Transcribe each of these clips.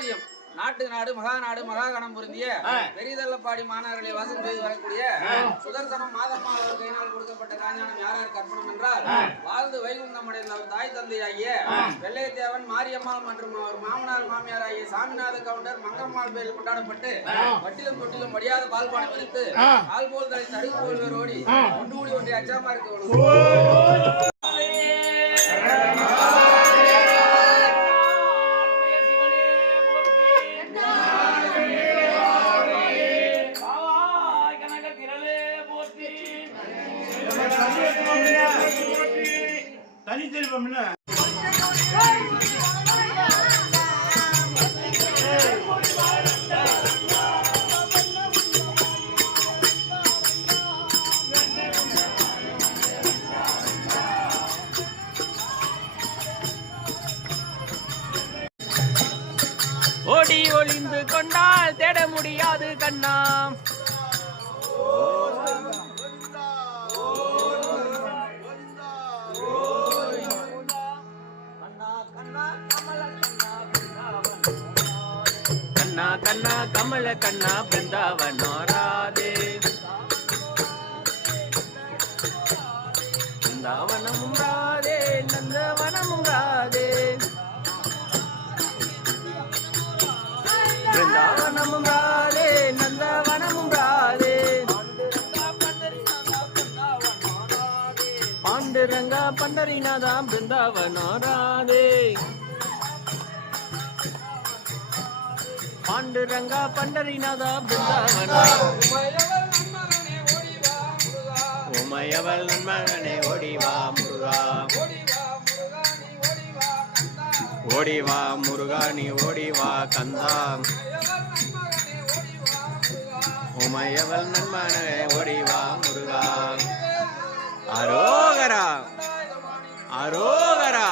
சர்வோஜயம் நாட்டு நாடு மகாநாடு மகாகணம் பொருந்திய பெரிதல்லப்பாடி மாநகர்களை வாசம் செய்து வரக்கூடிய சுதர்சனம் மாதம்மா அவர் கையினால் கொடுக்கப்பட்ட காஞ்சானம் யாராருக்கு அர்ப்பணம் என்றால் வாழ்ந்து வைகுண்டம் அடைந்த அவர் தாய் தந்தையாகிய வெள்ளையத்தேவன் மாரியம்மாள் மற்றும் அவர் மாமனார் மாமியார் ஆகிய சாமிநாத கவுண்டர் மங்கம்மாள் பேரில் கொண்டாடப்பட்டு வட்டிலும் தொட்டிலும் படியாத பால்பானை விரித்து ஆள் போல் தலை தடுப்பு போல் வேரோடி ஒன்று கூடி ஒன்றை அச்சமா இருக்க ஓடி ஒளிந்து கொண்டால் தேட முடியாது கண்ணா. கண்ணா கண்ணா கமல கண்ணா பிருந்தாவனோ ராதே. பிருந்தாவனமும் ராதே நந்தவனமும் ராதே. பிருந்தாவனமும் ராதே நந்தவனமும் ராதே. பாண்டுரங்கா பண்டரிநாதா பிருந்தாவனோ ராதே. பாண்டுரங்கா பண்டரிநாதா பிருந்தாவனோ. உமையவள் நன்மகனே ஓடிவா முருகா. ஓடிவா முருகா நீ ஓடிவா கந்தா. உமையவள் நன்மகனே ஓடிவா முருகா. அரோகரா அரோகரா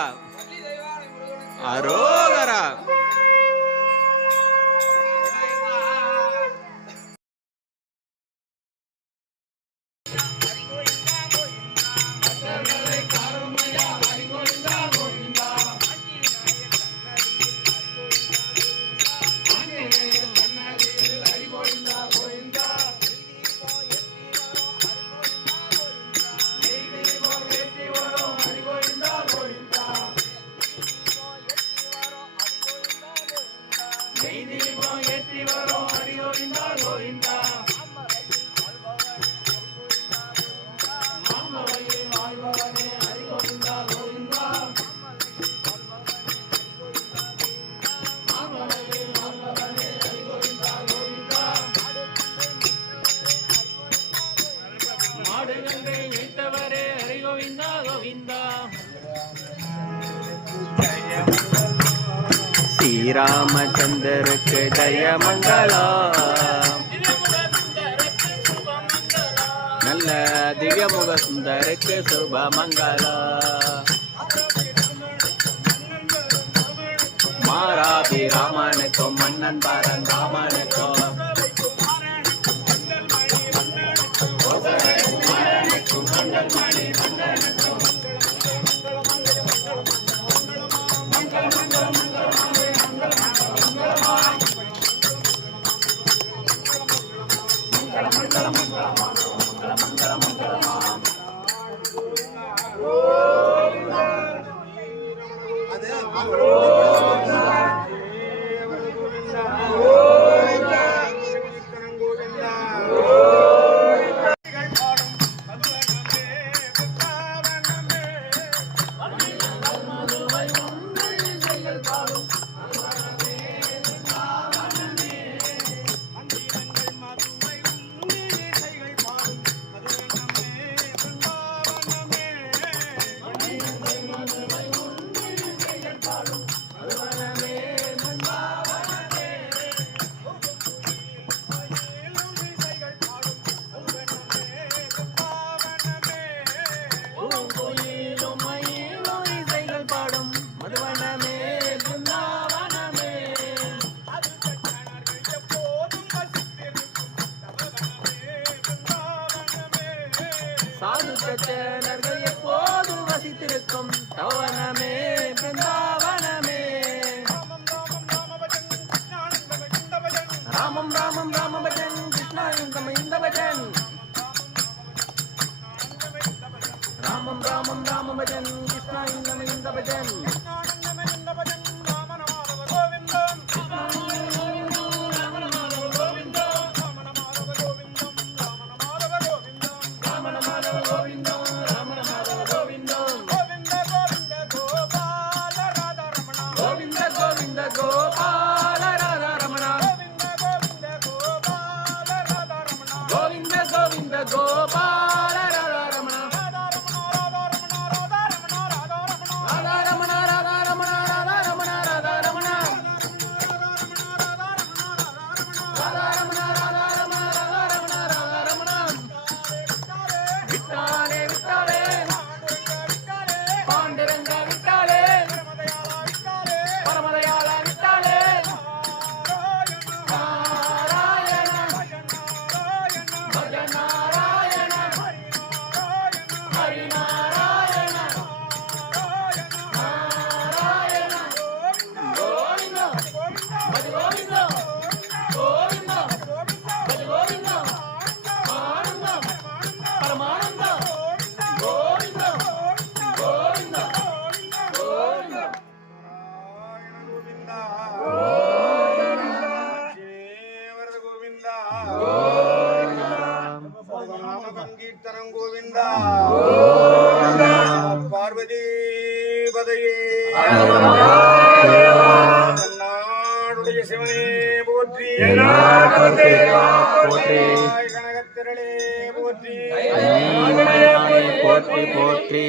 அரோகரா. ஸ்ரீராமச்சந்திரருக்கு ஜெயமங்கலம். நல்ல திவ்யமுக சுந்தருக்கு சுபமங்கலம். மாராபிராமனுக்கும் மன்னன் பரந்தாமனுக்கும் சாது பிரச்சனர்கள் எப்போது வசித்திருக்கும் தவனமே பிருந்தாவனமே. பார்வதி பதையே நாடுடைய சிவனே போற்றி போற்றி போற்றி